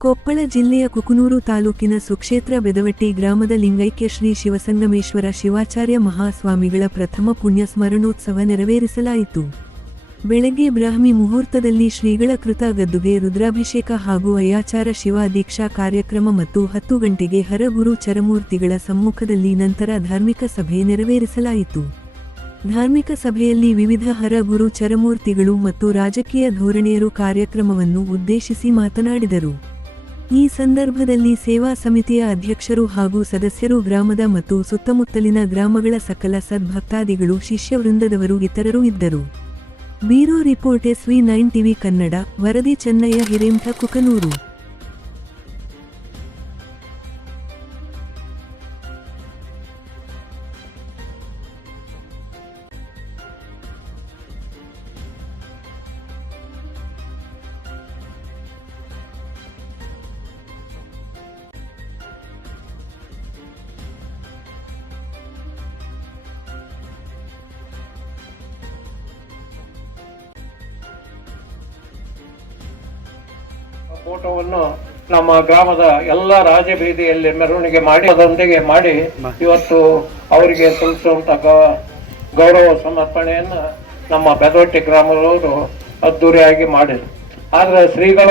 ಕೊಪ್ಪಳ ಜಿಲ್ಲೆಯ ಕುಕನೂರು ತಾಲೂಕಿನ ಸುಕ್ಷೇತ್ರ ಬೆದವಟ್ಟಿ ಗ್ರಾಮದ ಲಿಂಗೈಕ್ಯ ಶ್ರೀ ಶಿವಸಂಗಮೇಶ್ವರ ಶಿವಾಚಾರ್ಯ ಮಹಾಸ್ವಾಮಿಗಳ ಪ್ರಥಮ ಪುಣ್ಯ ಸ್ಮರಣೋತ್ಸವ ನೆರವೇರಿಸಲಾಯಿತು. ಬೆಳಗ್ಗೆ ಬ್ರಾಹ್ಮಿ ಮುಹೂರ್ತದಲ್ಲಿ ಶ್ರೀಗಳ ಕೃತ ಗದ್ದುಗೆ ರುದ್ರಾಭಿಷೇಕ ಹಾಗೂ ಅಯ್ಯಾಚಾರ ಶಿವ ದೀಕ್ಷಾ ಕಾರ್ಯಕ್ರಮ ಮತ್ತು 10 ಗಂಟೆಗೆ ಹರಗುರು ಚರಮೂರ್ತಿಗಳ ಸಮ್ಮುಖದಲ್ಲಿ ನಂತರ ಧಾರ್ಮಿಕ ಸಭೆ ನೆರವೇರಿಸಲಾಯಿತು. ಧಾರ್ಮಿಕ ಸಭೆಯಲ್ಲಿ ವಿವಿಧ ಹರ ಗುರು ಚರಮೂರ್ತಿಗಳು ಮತ್ತು ರಾಜಕೀಯ ಧೋರಣೆಯರು ಕಾರ್ಯಕ್ರಮವನ್ನು ಉದ್ದೇಶಿಸಿ ಮಾತನಾಡಿದರು. ಈ ಸಂದರ್ಭದಲ್ಲಿ ಸೇವಾ ಸಮಿತಿಯ ಅಧ್ಯಕ್ಷರು ಹಾಗೂ ಸದಸ್ಯರು, ಗ್ರಾಮದ ಮತ್ತು ಸುತ್ತಮುತ್ತಲಿನ ಗ್ರಾಮಗಳ ಸಕಲ ಸದ್ಭಕ್ತಾದಿಗಳು, ಶಿಷ್ಯವೃಂದದವರು ಇತರರು ಇದ್ದರು. Bureau report SV9 TV Kannada. ವರದಿ ಚೆನ್ನಯ್ಯ ಹಿರೇಮಠ, ಕುಕನೂರು. ಫೋಟೋವನ್ನು ನಮ್ಮ ಗ್ರಾಮದ ಎಲ್ಲ ರಾಜಬೀದಿಯಲ್ಲಿ ಮೆರವಣಿಗೆ ಮಾಡಿ ಅದರೊಂದಿಗೆ ಮಾಡಿ ಇವತ್ತು ಅವರಿಗೆ ಸಲ್ಲಿಸುವಂತ ಗೌರವ ಸಮರ್ಪಣೆಯನ್ನು ನಮ್ಮ ಬೆದವಟ್ಟಿ ಗ್ರಾಮದವರು ಅದ್ದೂರಿಯಾಗಿ ಮಾಡಿದ್ರು. ಆದ್ರೆ ಶ್ರೀಗಳ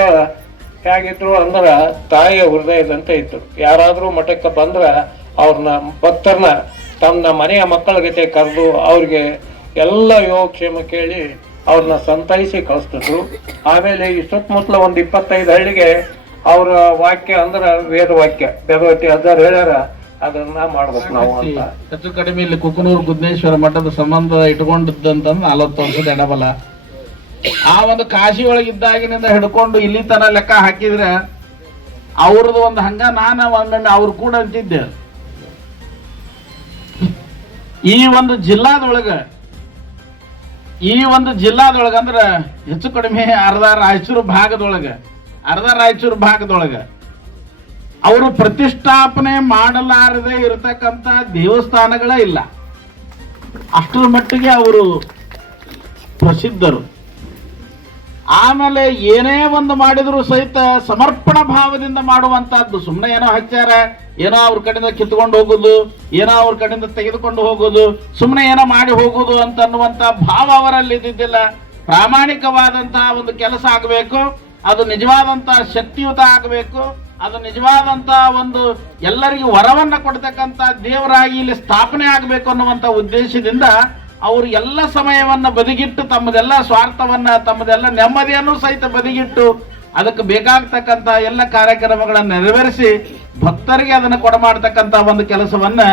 ಹೇಗಿದ್ರು ಅಂದ್ರೆ ತಾಯಿಯ ಹೃದಯದಂತೆ ಇದ್ರು. ಯಾರಾದ್ರೂ ಮಠಕ್ಕೆ ಬಂದ್ರೆ ಅವ್ರನ್ನ ಭಕ್ತರನ್ನ ತನ್ನ ಮನೆಯ ಮಕ್ಕಳ ಜೊತೆ ಕರೆದು ಅವ್ರಿಗೆ ಎಲ್ಲ ಯೋಗಕ್ಷೇಮ ಕೇಳಿ ಅವ್ರನ್ನ ಸಂತೈಸಿ ಕಳಿಸ್ತಿದ್ರು. ಆಮೇಲೆ ಈ ಸುತ್ತಮುತ್ತಲ ಒಂದು 25 ಹಳ್ಳಿಗೆ ಅವರ ವಾಕ್ಯ ಅಂದ್ರೆ ವೇದ ವಾಕ್ಯ ಬೆದವಟ್ಟಿ ಅದಾರ ಹೇಳ್ಯಾರ, ಅದನ್ನ ಮಾಡ್ಬೇಕು ನಾವು ಅಂತ. ಹೆಚ್ಚು ಕಡಿಮೆ ಇಲ್ಲಿ ಕುಕನೂರು ಗುದ್ನೇಶ್ವರ ಮಠದ ಸಂಬಂಧ ಇಟ್ಕೊಂಡಿದ್ದಂತಂದ್ರೆ 40 ವರ್ಷದ ಎಡಬಲ. ಆ ಒಂದು ಕಾಶಿ ಒಳಗಿದ್ದಾಗಿನಿಂದ ಹಿಡ್ಕೊಂಡು ಇಲ್ಲಿ ತನ ಲೆಕ್ಕ ಹಾಕಿದ್ರೆ ಅವ್ರದ್ದು ಒಂದು ಹಂಗ ನಾನು ಒಮ್ಮೆ ಅವ್ರು ಕೂಡ ಅಂತಿದ್ದೆ. ಈ ಒಂದು ಜಿಲ್ಲಾದೊಳಗ ಅಂದ್ರೆ ಹೆಚ್ಚು ಕಡಿಮೆ ಅರ್ಧ ರಾಯಚೂರು ಭಾಗದೊಳಗ ಅವರು ಪ್ರತಿಷ್ಠಾಪನೆ ಮಾಡಲಾರದೆ ಇರತಕ್ಕಂತ ದೇವಸ್ಥಾನಗಳೇ ಇಲ್ಲ. ಅಷ್ಟರ ಮಟ್ಟಿಗೆ ಅವರು ಪ್ರಸಿದ್ಧರು. ಆಮೇಲೆ ಏನೇ ಒಂದು ಮಾಡಿದ್ರು ಸಹಿತ ಸಮರ್ಪಣಾ ಭಾವದಿಂದ ಮಾಡುವಂತಹದ್ದು. ಸುಮ್ಮನೆ ಏನೋ ಹಚ್ಚಾರ, ಏನೋ ಅವ್ರ ಕಡೆಯಿಂದ ಕಿತ್ಕೊಂಡು ಹೋಗುದು, ಏನೋ ಅವ್ರ ಕಡೆಯಿಂದ ತೆಗೆದುಕೊಂಡು ಹೋಗುದು, ಸುಮ್ಮನೆ ಏನೋ ಮಾಡಿ ಹೋಗುದು ಅಂತ ಅನ್ನುವಂತ ಭಾವ ಅವರಲ್ಲಿ ಇದ್ದಿದ್ದಿಲ್ಲ. ಪ್ರಾಮಾಣಿಕವಾದಂತಹ ಒಂದು ಕೆಲಸ ಆಗಬೇಕು, ಅದು ನಿಜವಾದಂತಹ ಶಕ್ತಿಯುತ ಆಗಬೇಕು, ಅದು ನಿಜವಾದಂತಹ ಒಂದು ಎಲ್ಲರಿಗೂ ವರವನ್ನ ಕೊಡ್ತಕ್ಕಂತ ದೇವರಾಗಿ ಇಲ್ಲಿ ಸ್ಥಾಪನೆ ಆಗಬೇಕು ಅನ್ನುವಂತ ಉದ್ದೇಶದಿಂದ ಅವರು ಎಲ್ಲ ಸಮಯವನ್ನ ಬದಿಗಿಟ್ಟು ತಮ್ಮದೆಲ್ಲ ಸ್ವಾರ್ಥವನ್ನ, ತಮ್ಮದೆಲ್ಲ ನೆಮ್ಮದಿಯನ್ನು ಸಹಿತ ಬದಿಗಿಟ್ಟು ಅದಕ್ಕೆ ಬೇಕಾಗ್ತಕ್ಕಂತ ಎಲ್ಲ ಕಾರ್ಯಕ್ರಮಗಳನ್ನ ನೆರವೇರಿಸಿ ಭಕ್ತರಿಗೆ ಅದನ್ನ ಕೊಡಮಾಡ್ತಕ್ಕಂತ ಒಂದು ಕೆಲಸವನ್ನ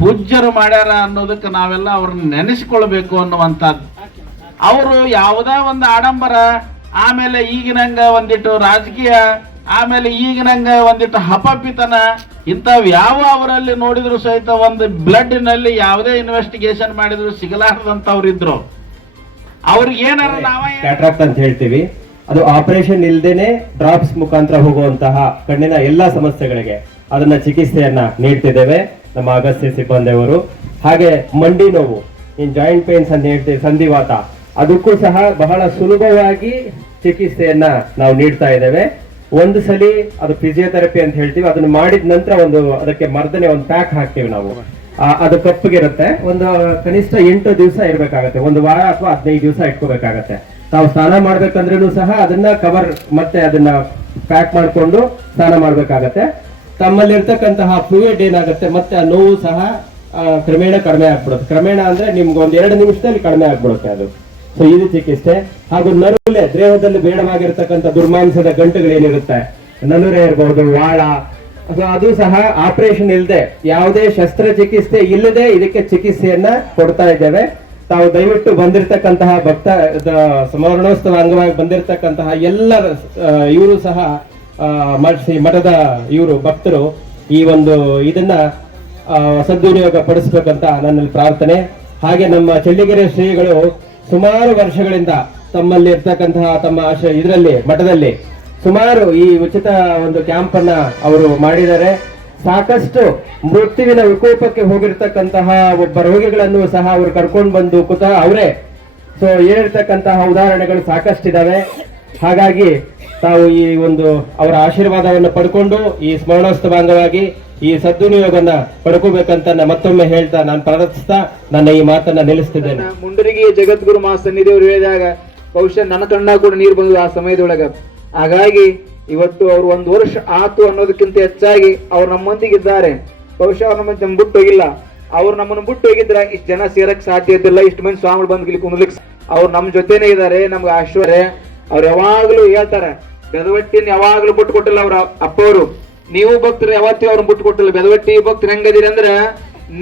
ಪೂಜ್ಯರು ಮಾಡ್ಯಾರ ಅನ್ನೋದಕ್ಕೆ ನಾವೆಲ್ಲ ಅವ್ರನ್ನ ನೆನೆಸಿಕೊಳ್ಬೇಕು ಅನ್ನುವಂಥದ್ದು. ಅವರು ಯಾವುದೇ ಒಂದು ಆಡಂಬರ, ಆಮೇಲೆ ಈಗಿನಂಗ ಒಂದಿಟ್ಟು ರಾಜಕೀಯ, ಆಮೇಲೆ ಈಗಿನಂಗ ಒಂದಿಟ್ಟು ಹಪಪಿತನ, ಇಂಥವು ಯಾವ ಅವರಲ್ಲಿ ನೋಡಿದ್ರು ಸಹಿತ ಒಂದು ಬ್ಲಡ್ನಲ್ಲಿ ಯಾವುದೇ ಇನ್ವೆಸ್ಟಿಗೇಷನ್ ಮಾಡಿದ್ರು ಸಿಗಲಾರದಂತವ್ರು ಇದ್ರು. ಅವ್ರಿಗೆ ಏನಾರ ಕ್ಯಾಟ್ರಾಕ್ಟ್ ಅಂತ ಹೇಳ್ತೀವಿ, ಅದು ಆಪರೇಷನ್ ಇಲ್ದೇನೆ ಡ್ರಾಪ್ಸ್ ಮುಖಾಂತರ ಹೋಗುವಂತಹ ಕಣ್ಣಿನ ಎಲ್ಲಾ ಸಮಸ್ಯೆಗಳಿಗೆ ಅದನ್ನ ಚಿಕಿತ್ಸೆಯನ್ನ ನೀಡ್ತಿದ್ದೇವೆ ನಮ್ಮ ಅಗಸ್ತ್ಯ ಸಿಬ್ಬಂದಿಯವರು. ಹಾಗೆ ಮಂಡಿ ನೋವು, ಜಾಯಿಂಟ್ ಪೇನ್ಸ್ ಅಂತ ಹೇಳ್ತೀವಿ, ಸಂಧಿವಾತ, ಅದಕ್ಕೂ ಸಹ ಬಹಳ ಸುಲಭವಾಗಿ ಚಿಕಿತ್ಸೆಯನ್ನ ನಾವು ನೀಡ್ತಾ ಇದ್ದೇವೆ. ಒಂದು ಸಲಿ ಅದು ಫಿಸಿಯೋಥೆರಪಿ ಅಂತ ಹೇಳ್ತೀವಿ, ಅದನ್ನ ಮಾಡಿದ ನಂತರ ಅದಕ್ಕೆ ಮರ್ದನೆ ಒಂದು ಪ್ಯಾಕ್ ಹಾಕ್ತೀವಿ ನಾವು. ಅದು ಕಪ್ಪಗಿರುತ್ತೆ. ಒಂದು ಕನಿಷ್ಠ 8 ದಿವಸ ಇರ್ಬೇಕಾಗತ್ತೆ, 1 ವಾರ ಅಥವಾ 15 ದಿವಸ ಇಟ್ಕೋಬೇಕಾಗತ್ತೆ. ನಾವು ಸ್ನಾನ ಮಾಡ್ಬೇಕಂದ್ರೂ ಸಹ ಅದನ್ನ ಕವರ್ ಮತ್ತೆ ಅದನ್ನ ಪ್ಯಾಕ್ ಮಾಡ್ಕೊಂಡು ಸ್ನಾನ ಮಾಡ್ಬೇಕಾಗತ್ತೆ. ತಮ್ಮಲ್ಲಿರ್ತಕ್ಕಂತಹ ಫ್ಲೂಯಿಡ್ ಏನಾಗುತ್ತೆ ಮತ್ತೆ ಆ ನೋವು ಸಹ ಕ್ರಮೇಣ ಕಡಿಮೆ ಆಗ್ಬಿಡುತ್ತೆ. ಕ್ರಮೇಣ ಅಂದ್ರೆ ನಿಮ್ಗೆ 1-2 ನಿಮಿಷದಲ್ಲಿ ಕಡಿಮೆ ಆಗ್ಬಿಡುತ್ತೆ ಅದು. ಸೊ ಇದು ಚಿಕಿತ್ಸೆ. ಹಾಗೂ ನರುಲೆ, ದೇಹದಲ್ಲಿ ಬೇಡವಾಗಿರ್ತಕ್ಕಂಥ ದುರ್ಮಾಂಸದ ಗಂಟುಗಳೇನಿರುತ್ತೆ, ನನುರೆ ಇರಬಹುದು, ವಾಳ, ಅದು ಸಹ ಆಪರೇಷನ್ ಇಲ್ಲದೆ, ಯಾವುದೇ ಶಸ್ತ್ರಚಿಕಿತ್ಸೆ ಇಲ್ಲದೆ ಇದಕ್ಕೆ ಚಿಕಿತ್ಸೆಯನ್ನ ಕೊಡ್ತಾ ಇದ್ದೇವೆ. ತಾವು ದಯವಿಟ್ಟು ಬಂದಿರತಕ್ಕಂತಹ ಭಕ್ತ ಸ್ಮರಣೋತ್ಸವ ಅಂಗವಾಗಿ ಬಂದಿರತಕ್ಕಂತಹ ಎಲ್ಲ ಇವರು ಸಹ ಮಠದ ಇವರು ಭಕ್ತರು ಈ ಒಂದು ಇದನ್ನ ಸದ್ವಿನಿಯೋಗ ಪಡಿಸ್ಬೇಕಂತ ನನ್ನಲ್ಲಿ ಪ್ರಾರ್ಥನೆ. ಹಾಗೆ ನಮ್ಮ ಚಳ್ಳಿಗೆರೆ ಶ್ರೀಗಳು ಸುಮಾರು ವರ್ಷಗಳಿಂದ ತಮ್ಮಲ್ಲಿ ಇರ್ತಕ್ಕಂತಹ ತಮ್ಮ ಇದರಲ್ಲಿ ಮಠದಲ್ಲಿ ಸುಮಾರು ಈ ಉಚಿತ ಒಂದು ಕ್ಯಾಂಪ್ ಅನ್ನ ಅವರು ಮಾಡಿದ್ದಾರೆ. ಸಾಕಷ್ಟು ಮೃತ್ಯುವಿನ ವಿಕೋಪಕ್ಕೆ ಹೋಗಿರ್ತಕ್ಕಂತಹ ಒಬ್ಬ ರೋಗಿಗಳನ್ನು ಸಹ ಅವರು ಕರ್ಕೊಂಡು ಬಂದು ಅವರೇ ಸೊ ಹೇಳಿರ್ತಕ್ಕಂತಹ ಉದಾಹರಣೆಗಳು ಸಾಕಷ್ಟಿದಾವೆ. ಹಾಗಾಗಿ ತಾವು ಈ ಒಂದು ಅವರ ಆಶೀರ್ವಾದವನ್ನು ಪಡ್ಕೊಂಡು ಈ ಸ್ಮರಣೋತ್ಸವ ಅಂಗವಾಗಿ ಈ ಸದ್ವಿನಿಯೋಗವನ್ನ ಪಡ್ಕೋಬೇಕಂತ ಮತ್ತೊಮ್ಮೆ ಹೇಳ್ತಾ ನಾನು ಪ್ರಾರ್ಥಿಸ್ತಾ ನನ್ನ ಈ ಮಾತನ್ನ ನಿಲ್ಲಿಸ್ತಿದ್ದೇನೆ. ಮುಂಡರಗಿ ಜಗದ್ಗುರು ಮಹಾಸನ್ನಿಧಿಯವರು ಹೇಳಿದಾಗ ಬಹುಶಃ ನನ್ನ ಕಣ್ಣ ಕೂಡ ನೀರು ಬಂದದ್ದು ಆ ಸಮಯದೊಳಗ. ಹಾಗಾಗಿ ಇವತ್ತು ಅವ್ರು 1 ವರ್ಷ ಆತು ಅನ್ನೋದಕ್ಕಿಂತ ಹೆಚ್ಚಾಗಿ ಅವ್ರು ನಮ್ಮೊಂದಿಗಿದ್ದಾರೆ. ಬಹುಶಃ ಅವ್ರು ನಮ್ಮ ಬಿಟ್ಟು ಹೋಗಿಲ್ಲ. ಅವ್ರು ನಮ್ಮನ್ನು ಬಿಟ್ಟು ಹೋಗಿದ್ರ ಇಷ್ಟು ಜನ ಸೇರಕ್ ಸಾಧ್ಯತೆ ಇಲ್ಲ, ಇಷ್ಟು ಮಂದಿ ಸ್ವಾಮಿಗಳು ಬಂದು ಇಲ್ಲಿ ಕುಂದ್ಲಿಕ್ಕೆ. ಅವ್ರು ನಮ್ಮ ಜೊತೆನೇ ಇದ್ದಾರೆ, ನಮ್ಗೆ ಆಶ್ವರ್ಯ. ಅವ್ರು ಯಾವಾಗ್ಲೂ ಹೇಳ್ತಾರೆ, ಬೆದವಟ್ಟಿನ ಯಾವಾಗ್ಲೂ ಬಿಟ್ಟು ಕೊಟ್ಟಿಲ್ಲ ಅವ್ರ ಅಪ್ಪವರು. ನೀವು ಭಕ್ತರು ಯಾವತ್ತೂ ಅವ್ರನ್ನ ಬಿಟ್ಟು ಕೊಟ್ಟಿಲ್ಲ. ಬೆದವಟ್ಟಿ ಭಕ್ತರು ಹೆಂಗದಿರಿ ಅಂದ್ರ,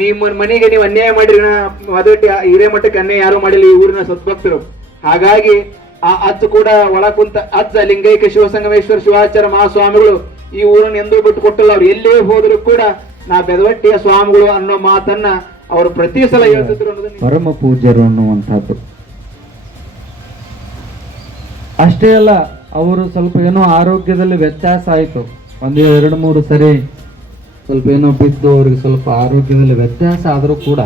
ನಿಮ್ಮ ಮನೆಗೆ ನೀವು ಅನ್ಯಾಯ ಮಾಡಿರಿ, ಬೆದವಟ್ಟಿ ಹಿರೇಮಠಕ್ಕೆ ಅನ್ಯಾಯ ಯಾರು ಮಾಡಿಲ್ಲ ಈ ಊರಿನ ಸದ್ಭಕ್ತರು. ಹಾಗಾಗಿ ಆ ಅಜ್ಜ ಕೂಡ ಒಳ ಕುಂತ ಅಜ್ಜ ಲಿಂಗೈಕ್ಯ ಶಿವಸಂಗಮೇಶ್ವರ ಶಿವಾಚಾರ್ಯ ಮಹಾಸ್ವಾಮಿಗಳು ಈ ಊರನ್ನು ಎಂದೂ ಬಿಟ್ಟು ಕೊಟ್ಟಿಲ್ಲ. ಅವ್ರು ಎಲ್ಲೇ ಹೋದ್ರು ಕೂಡ ನಾ ಬೆದವಟ್ಟಿಯ ಸ್ವಾಮಿಗಳು ಅನ್ನೋ ಮಾತನ್ನ ಅವರು ಪ್ರತಿ ಸಲ ಹೇಳ್ತಿದ್ರು ಅನ್ನೋದನ್ನ ಪರಮ ಪೂಜ್ಯರು ಅನ್ನುವಂಥದ್ದು. ಅಷ್ಟೇ ಅಲ್ಲ, ಅವರು ಸ್ವಲ್ಪ ಏನೋ ಆರೋಗ್ಯದಲ್ಲಿ ವ್ಯತ್ಯಾಸ ಆಯಿತು. 1-2-3 ಸರಿ ಸ್ವಲ್ಪ ಏನೋ ಬಿದ್ದು ಅವ್ರಿಗೆ ಸ್ವಲ್ಪ ಆರೋಗ್ಯದಲ್ಲಿ ವ್ಯತ್ಯಾಸ ಆದರೂ ಕೂಡ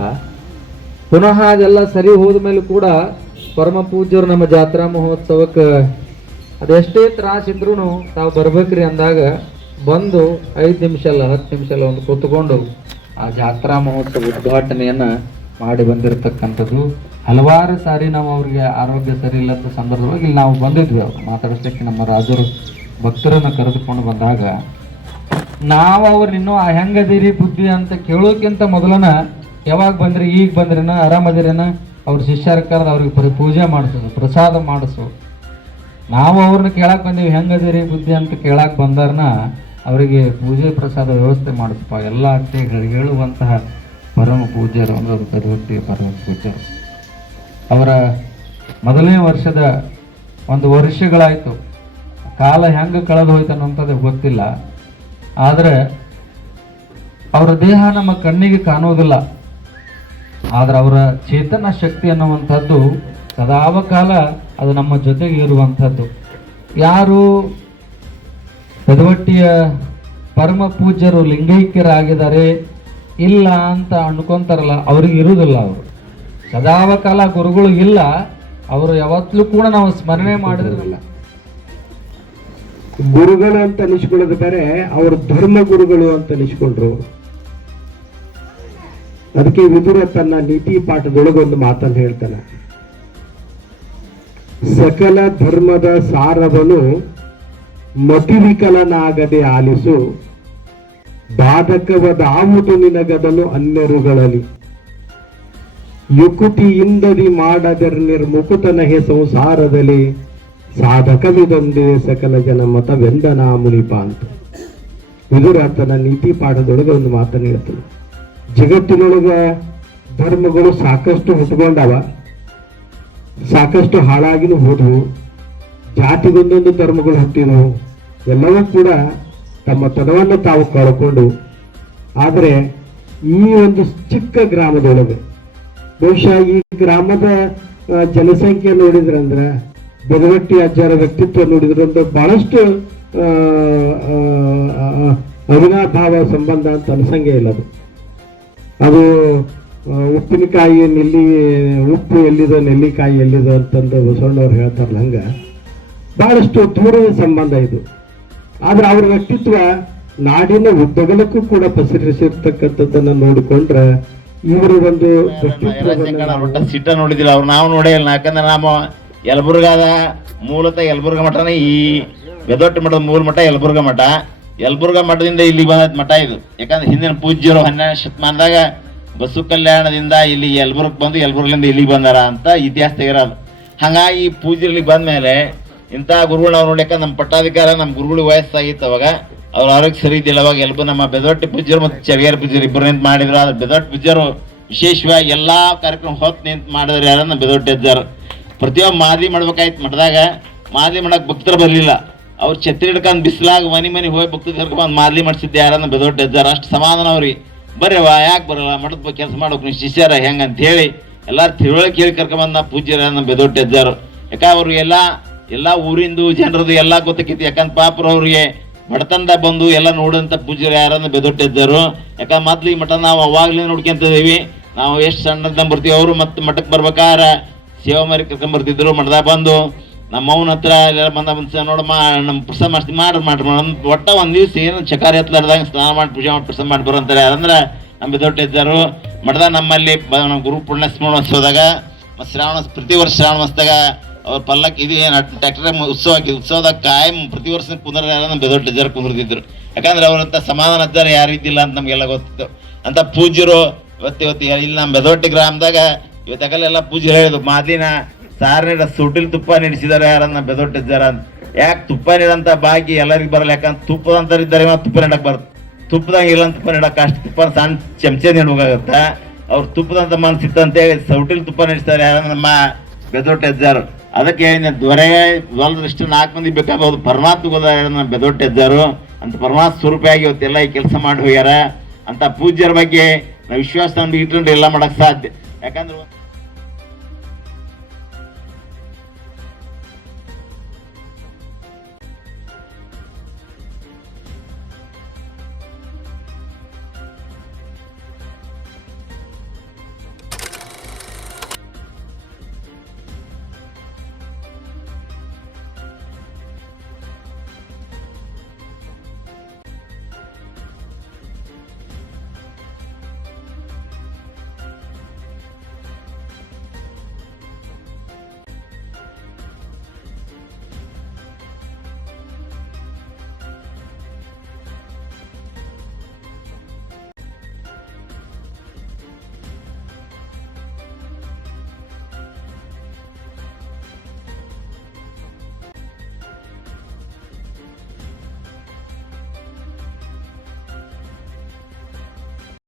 ಪುನಃ ಅದೆಲ್ಲ ಸರಿ ಹೋದ ಮೇಲೆ ಕೂಡ ಪರಮ ಪೂಜ್ಯರು ನಮ್ಮ ಜಾತ್ರಾ ಮಹೋತ್ಸವಕ್ಕೆ ಅದೆಷ್ಟೇ ತ್ರಾಸಿದ್ರು ತಾವು ಬರ್ಬೇಕ್ರಿ ಅಂದಾಗ ಬಂದು 5 ನಿಮಿಷ ಅಲ್ಲ 10 ನಿಮಿಷ ಅಲ್ಲ ಒಂದು ಕೂತ್ಕೊಂಡು ಆ ಜಾತ್ರಾ ಮಹೋತ್ಸವ ಉದ್ಘಾಟನೆಯನ್ನ ಮಾಡಿ ಬಂದಿರತಕ್ಕಂಥದ್ದು. ಹಲವಾರು ಸಾರಿ ನಾವು ಅವ್ರಿಗೆ ಆರೋಗ್ಯ ಸರಿ ಇಲ್ಲದ ಸಂದರ್ಭವಾಗಿ ಇಲ್ಲಿ ನಾವು ಬಂದಿದ್ವಿ. ಅವ್ರು ಮಾತಾಡಿಸ್ಲಿಕ್ಕೆ ನಮ್ಮ ರಾಜರು ಭಕ್ತರನ್ನ ಕರೆದುಕೊಂಡು ಬಂದಾಗ ನಾವು ಅವ್ರು ಇನ್ನೂ ಹೆಂಗದಿರಿ ಬುದ್ಧಿ ಅಂತ ಕೇಳೋಕ್ಕಿಂತ ಮೊದಲನ ಯಾವಾಗ ಬಂದ್ರಿ, ಈಗ ಬಂದ್ರೇನ, ಆರಾಮದಿರೇನ, ಅವ್ರ ಶಿಷ್ಯರ ಕರೆದು ಅವ್ರಿಗೆ ಪೂಜೆ ಮಾಡಿಸೋದು, ಪ್ರಸಾದ ಮಾಡಿಸೋದು. ನಾವು ಅವ್ರನ್ನ ಕೇಳಕ್ ಬಂದೀವಿ, ಹೆಂಗದಿರಿ ಬುದ್ಧಿ ಅಂತ ಕೇಳಕ್ ಬಂದಾರನ ಅವರಿಗೆ ಪೂಜೆ ಪ್ರಸಾದ ವ್ಯವಸ್ಥೆ ಮಾಡಿಸಪ್ಪ ಎಲ್ಲ ಅಂತ ಹೇಳುವಂತಹ ಪರಮ ಪೂಜ್ಯರು ಅಂದ್ರೆ ಬೆದವಟ್ಟಿ ಪರಮ ಪೂಜ್ಯರು. ಅವರ ಮೊದಲನೇ ವರ್ಷದ 1 ವರ್ಷಗಳಾಯಿತು. ಕಾಲ ಹೆಂಗೆ ಕಳೆದು ಹೋಯ್ತು ಅನ್ನೋಂಥದ್ದು ಗೊತ್ತಿಲ್ಲ. ಆದರೆ ಅವರ ದೇಹ ನಮ್ಮ ಕಣ್ಣಿಗೆ ಕಾಣುವುದಿಲ್ಲ. ಆದ್ರೆ ಅವರ ಚೇತನ ಶಕ್ತಿ ಅನ್ನುವಂಥದ್ದು ಸದಾವಕಾಲ ಅದು ನಮ್ಮ ಜೊತೆಗೆ ಇರುವಂಥದ್ದು. ಯಾರು ಬೆದವಟ್ಟಿಯ ಪರಮ ಪೂಜ್ಯರು ಲಿಂಗೈಕ್ಯರಾಗಿದ್ದಾರೆ ಇಲ್ಲ ಅಂತ ಅನ್ಕೊಂತಾರಲ್ಲ, ಅವ್ರಿಗೆ ಇರುವುದಿಲ್ಲ. ಅವರು ಸದಾವಕಾಲ ಗುರುಗಳು ಇಲ್ಲ, ಅವರು ಯಾವತ್ತೂ ಕೂಡ ನಾವು ಸ್ಮರಣೆ ಮಾಡಿದ್ರಲ್ಲ. ಗುರುಗಳು ಅಂತ ಅನಿಸ್ಕೊಳ್ಳೋದು ಬೇರೆ, ಅವರು ಧರ್ಮ ಗುರುಗಳು ಅಂತ ಅನಿಸ್ಕೊಂಡ್ರು. ಅದಕ್ಕೆ ವಿದುರ ತನ್ನ ನೀತಿ ಪಾಠದೊಳಗೆ ಒಂದು ಮಾತನ್ನು ಹೇಳ್ತಾನೆ, ಸಕಲ ಧರ್ಮದ ಸಾರವನು ಮತಿವಿಕಲನಾಗದೆ ಆಲಿಸು, ಬಾಧಕವದಾವುದು ನಿನಗದನು ಅನ್ಯರುಗಳಲ್ಲಿ, ಯುಕುತಿಯಿಂದದಿ ಮಾಡದರ್ ನಿರ್ಮುಕುತನಹೆ ಸಂಸಾರದಲ್ಲಿ, ಸಾಧಕವಿದೊಂದೇ ಸಕಲ ಜನ ಮತವೆಂದನ ಮುನಿಪ ಅಂತ ವಿದುರ ತನ್ನ ನೀತಿ ಪಾಠದೊಳಗೆ ಒಂದು ಮಾತನ್ನು ಹೇಳ್ತಾನೆ. ಜಗತ್ತಿನೊಳಗ ಧರ್ಮಗಳು ಸಾಕಷ್ಟು ಹುಟ್ಕೊಂಡವ, ಸಾಕಷ್ಟು ಹಾಳಾಗಿನೂ ಹೋದವು, ಜಾತಿಗೊಂದೊಂದು ಧರ್ಮಗಳು ಹುಟ್ಟಿದವು, ಎಲ್ಲವೂ ಕೂಡ ತಮ್ಮ ತನವನ್ನು ತಾವು ಕಳ್ಕೊಂಡು. ಆದರೆ ಈ ಒಂದು ಚಿಕ್ಕ ಗ್ರಾಮದೊಳಗೆ ಬಹುಶಃ ಈ ಗ್ರಾಮದ ಜನಸಂಖ್ಯೆ ನೋಡಿದ್ರಂದ್ರೆ, ಬೆದವಟ್ಟಿ ಅಜ್ಜರ ವ್ಯಕ್ತಿತ್ವ ನೋಡಿದ್ರಂದ್ರೆ ಬಹಳಷ್ಟು ಅವಿನಾಭಾವ ಸಂಬಂಧ ಅಂತ ಅನ್ಸಂಗೆ ಇಲ್ಲ. ಅದು ಉಪ್ಪಿನಕಾಯಿ ಉಪ್ಪು ಎಲ್ಲಿದೋ ನೆಲ್ಲಿಕಾಯಿ ಎಲ್ಲಿದೋ ಅಂತಂದು ಬಸವಣ್ಣವ್ರು ಹೇಳ್ತಾರಲ್ಲ, ಹಂಗ ಬಹಳಷ್ಟು ದೂರದ ಸಂಬಂಧ ಇದು. ಆದ್ರೆ ಅವ್ರ ವ್ಯಕ್ತಿತ್ವ ನಾಡಿನ ಉದ್ದಗಲಕ್ಕೂ ಕೂಡ ಪಸರಿಸಿರ್ತಕ್ಕಂಥದ್ದನ್ನ ನೋಡಿಕೊಂಡ್ರೆ ಇವರ ಒಂದು ಸಿಟ್ಟ ನೋಡಿದಿಲ್ಲ ಅವ್ರು, ನಾವು ನೋಡೇ ಇಲ್ಲ. ಯಾಕಂದ್ರೆ ನಾವು ಯಲಬುರ್ಗಾದ ಮೂಲತಃ ಯಲಬುರ್ಗ ಮಠನೇ, ಈ ಬೆದವಟ್ಟಿ ಮಠದ ಮೂಲ ಮಠ ಯಲಬುರ್ಗ ಮಠ. ಯಲಬುರ್ಗ ಮಠದಿಂದ ಇಲ್ಲಿ ಬಂದ ಮಠ ಇದು. ಯಾಕಂದ್ರೆ ಹಿಂದಿನ ಪೂಜ್ಯರು 12ನೇ ಶತಮಾನದಾಗ ಬಸವ ಕಲ್ಯಾಣದಿಂದ ಇಲ್ಲಿ ಯಲಬುರ್ಗ ಬಂದು ಯಲಬುರ್ಗಲಿಂದ ಇಲ್ಲಿಗೆ ಬಂದಾರ ಅಂತ ಇತಿಹಾಸ ತೆಗಿರೋದು. ಹಂಗಾಗಿ ಈ ಪೂಜ್ಯರಲ್ಲಿ ಬಂದ ಮೇಲೆ ಇಂಥ ಗುರುಗಳು ನಾವು ನೋಡಿ, ಯಾಕಂದ್ರೆ ನಮ್ಮ ಪಟ್ಟಾಧಿಕಾರ ನಮ್ಮ ಗುರುಗಳಿಗೆ ವಯಸ್ಸಾಗಿತ್ತು. ಅವಾಗ ಅವ್ರ ಆರೋಗ್ಯ ಸರಿ ಇದ್ದಿಲ್ಲ. ಅವಾಗ ನಮ್ಮ ಬೆದವಟ್ಟಿ ಪೂಜ್ಯರು ಮತ್ತು ಚರಿಯಾರ ಪೂಜ್ಯರು ಇಬ್ಬರು ನಿಂತು ಮಾಡಿದ್ರು. ಆದ್ರೆ ಬೆದವಟ್ಟಿ ಪೂಜ್ಯರು ವಿಶೇಷವಾಗಿ ಎಲ್ಲಾ ಕಾರ್ಯಕ್ರಮ ಹೊತ್ತು ನಿಂತು ಮಾಡಿದ್ರೆ ಯಾರನ್ನ ಬೆದವಟ್ಟಿ ಅಜ್ಜಾರು. ಪ್ರತಿಯೊಬ್ಬ ಮಾದಿ ಮಾಡ್ಬೇಕಾಯ್ತು ಮಠದಾಗ, ಮಾದಿ ಮಾಡಕ್ ಭಕ್ತರು ಬರಲಿಲ್ಲ. ಅವ್ರು ಛತ್ರಿ ಹಿಡ್ಕೊಂಡು ಬಿಸಿಲಾಗ ಮನೆ ಹೋಗಿ ಭಕ್ತರು ಕರ್ಕೊಂಡು ಮಾದಲಿ ಮಾಡಿಸಿದ್ದೆ ಯಾರನ್ನ ಬೆದವಟ್ಟಿ ಅಜ್ಜಾರ. ಅಷ್ಟು ಸಮಾಧಾನ ಅವ್ರಿಗೆ, ಬರ್ರವ ಯಾಕೆ ಬರಲ್ಲ, ಮಠದ ಕೆಲಸ ಮಾಡೋಕೆ ನೀವು ಶಿಷ್ಯರ ಹೆಂಗಂತ ಹೇಳಿ ಎಲ್ಲಾರು ತಿಳುವಳಿಕೆ ಹೇಳಿ ಕರ್ಕೊಂಬಂದ ಪೂಜ್ಯರ ಬೆದವಟ್ಟಿ ಅಜ್ಜಾರು. ಯಾಕೆ ಅವರು ಎಲ್ಲ ಊರಿಂದು ಜನರದು ಎಲ್ಲ ಗೊತ್ತಕ್ಕಿತ್ತು. ಯಾಕಂದ್ರೆ ಪಾಪರು ಅವ್ರಿಗೆ ಬಡತನದ ಬಂದು ಎಲ್ಲ ನೋಡಂತ ಪೂಜ್ಯರು ಯಾರನ್ನ ಬೆದವಟ್ಟಿ ಅಜ್ಜಾರು. ಯಾಕಂದ್ರೆ ಮೊದ್ಲು ಈ ಮಠ ನಾವು ಅವಾಗಲೇ ನೋಡ್ಕೊಂತಿದ್ದೀವಿ. ನಾವು ಎಷ್ಟು ಸಣ್ಣದ ಬರ್ತೀವಿ, ಅವರು ಮತ್ತೆ ಮಠಕ್ಕೆ ಬರ್ಬೇಕಾದ್ರೆ ಸೇವಾ ಮಾರಿ ಕರ್ಕೊಂಡ್ ಬರ್ತಿದ್ರು. ಮಠದಾಗ ಬಂದು ನಮ್ಮ ಅವನ ಹತ್ರ ಎಲ್ಲ ಬಂದ ನೋಡಮ್ಮ ನಮ್ಮ ಪ್ರಸಾದ ಮಾಡ್ರಿ ಒಟ್ಟ ಒಂದು ದಿವಸ ಏನು ಚಕಾರಿ ಹತ್ಲಾರ್ದಂಗೆ ಸ್ನಾನ ಮಾಡಿ ಪೂಜೆ ಮಾಡಿ ಪ್ರಸಾದ ಮಾಡಿ ಬರೋಂತಾರೆ ಅಂದ್ರೆ ನಮ್ಮ ಬೆದೊಟ್ಟ ಇದ್ದಾರು ಮಠದ ನಮ್ಮಲ್ಲಿ ನಮ್ಮ ಗುರು ಪುಣ್ಯ ಸ್ಮರಣೋತ್ಸವದಾಗ ಪ್ರತಿ ವರ್ಷ ಶ್ರಾವಣ ಮಾಸದಾಗ ಅವ್ರ ಪಲ್ಲಕ್ ಇದು ಏನು ಟ್ರ್ಯಾಕ್ಟರ್ ಉತ್ಸವದಾಗ ಕಾಯಂ ಪ್ರತಿ ವರ್ಷ ಕುಂದ್ರ ನಮ್ಮ ಬೆದೊಟ್ಟ ಇದ್ದಾರೆ ಕುಂದ್ರದಿದ್ರು. ಯಾಕಂದ್ರೆ ಅವ್ರಂತ ಸಮಾಧಾನ ಇದ್ದಾರೆ ಯಾರು ಇದ್ದಿಲ್ಲ ಅಂತ ನಮಗೆಲ್ಲ ಗೊತ್ತಿತ್ತು. ಅಂತ ಪೂಜ್ಯರು ಇವತ್ತು ಇಲ್ಲಿ ನಮ್ಮ ಬೆದೊಟ್ಟಿ ಗ್ರಾಮದಾಗ ಇವತ್ತಾಗಲೆಲ್ಲ ಪೂಜ್ಯರು ಹೇಳಿದ್ರು ಮಾದಿನ ಸಾರಿನ ಸುಟ್ಟಿಲ್ ತುಪ್ಪ ನಡೆಸಿದಾರೆ ಯಾರನ್ನ ಬೆದೊಟ್ಟಿದ್ದಾರ ಅಂತ. ಯಾಕೆ ತುಪ್ಪ ನೀಡಂತ ಬಾಕಿ ಎಲ್ಲರಿಗೂ ಬರಲ್ಲ, ಯಾಕಂದ್ರೆ ತುಪ್ಪದಂತ ಇದ್ದಾರೆ ತುಪ್ಪ ನೀಡಕ್ ಬರುತ್ತೆ. ತುಪ್ಪದಂಗ ಇಲ್ಲ ತುಪ್ಪ ನೀಡಕ್ ಅಷ್ಟು ತುಪ್ಪ ಸಣ್ಣ ಚಮಚೆ ನೀಡಬೇಕಾಗತ್ತ. ಅವ್ರು ತುಪ್ಪದಂತ ಮನಸ್ಸಿತ್ತಂತೇಳಿ ಸೌಟಿಲ್ ತುಪ್ಪ ನಡೆಸ್ತಾರೆ ಯಾರನ್ನ ನಮ್ಮ ಬೆದೊಟ್ಟಿದ್ದಾರು. ಅದಕ್ಕೆ ದೊರೆ ಹೊಲದಷ್ಟು 4 ಮಂದಿ ಬೇಕಾಗಬಹುದು ಪರಮಾತ್ಮಗೋದ ಬೆದೊಟ್ಟಿದ್ದಾರು ಅಂತ ಪರಮಾತ್ಮ ಸ್ವರೂಪಿಯಾಗಿ ಇವತ್ತೆಲ್ಲ ಈ ಕೆಲಸ ಮಾಡಿ ಹೋಗ್ಯಾರ. ಅಂತ ಪೂಜ್ಯರ ಬಗ್ಗೆ ನಾವು ವಿಶ್ವಾಸ ಇಟ್ಕೊಂಡು ಎಲ್ಲ ಮಾಡಕ್ ಸಾಧ್ಯ. ಯಾಕಂದ್ರೆ